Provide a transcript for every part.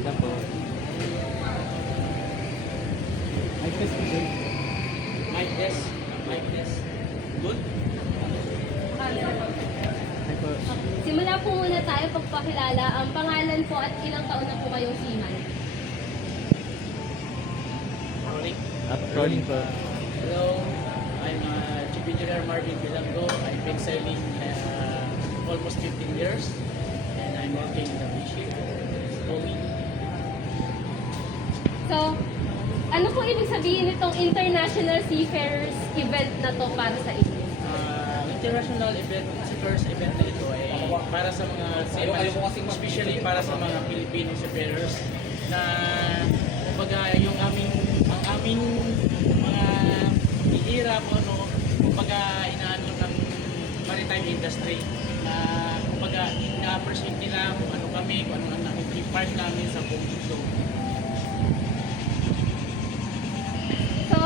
Wait lang po. Mic test po, sir. Mic test. Mic test. Good? Hi po. Simula po muna tayo pagpakilala. Ang pangalan po at ilang taon na po kayong seaman. Rolling. Rolling po. Hello. I'm Chief Engineer Marvin Bilanggo. I've been sailing almost 15 years. And I'm working in the fishing. Towing. So, ano po ibig sabihin nitong International Seafarers event na to para sa inyo? International event, first event na ito ay para sa mga seamen, especially para sa mga Filipino seafarers na kumbaga ang aming mga ihirap kumbaga inaano ng maritime industry na kumbaga ina-appreciate nila kung ano kami, kung ano ang nakikipart namin sa buong mundo. So,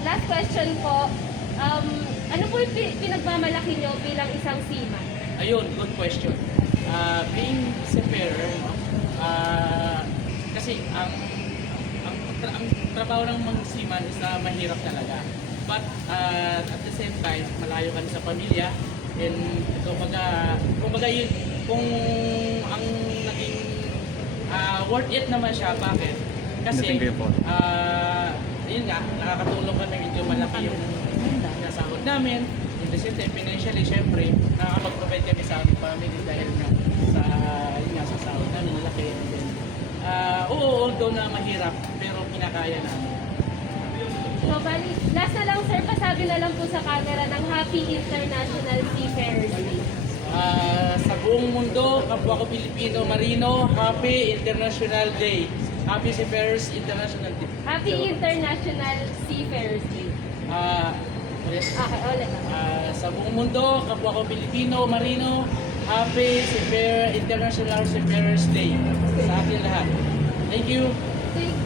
last question po. Ano po yung pinagmamalaki nyo bilang isang seaman? Ayun, good question. Being seafarer, kasi ang trabaho ng mga seaman is mahirap talaga. But at the same time, malayo ka sa pamilya. And kumbaga yun, kung ang naging worth it naman siya, bakit? Kasi, yun nga, nakakatulong kami medyo malaki yung nasahod namin. In the same time, financially, syempre, nakakapag-provide kami sa aming family dahil nga sa sahod namin, malaki. Oo, although na mahirap, pero kinakaya namin. So, bali, last na lang sir, pasabi na lang po sa camera ng Happy International Seafarers Day. Sa buong mundo, kapwa ko Pilipino, Marino, Happy International Day. Happy Seafarers International Day. Happy International Seafarers Day. Ulit. Okay, ulit. Sa buong mundo, kapwa ko Pilipino, Marino, Happy International Seafarers Day sa atin lahat. Thank you. Thank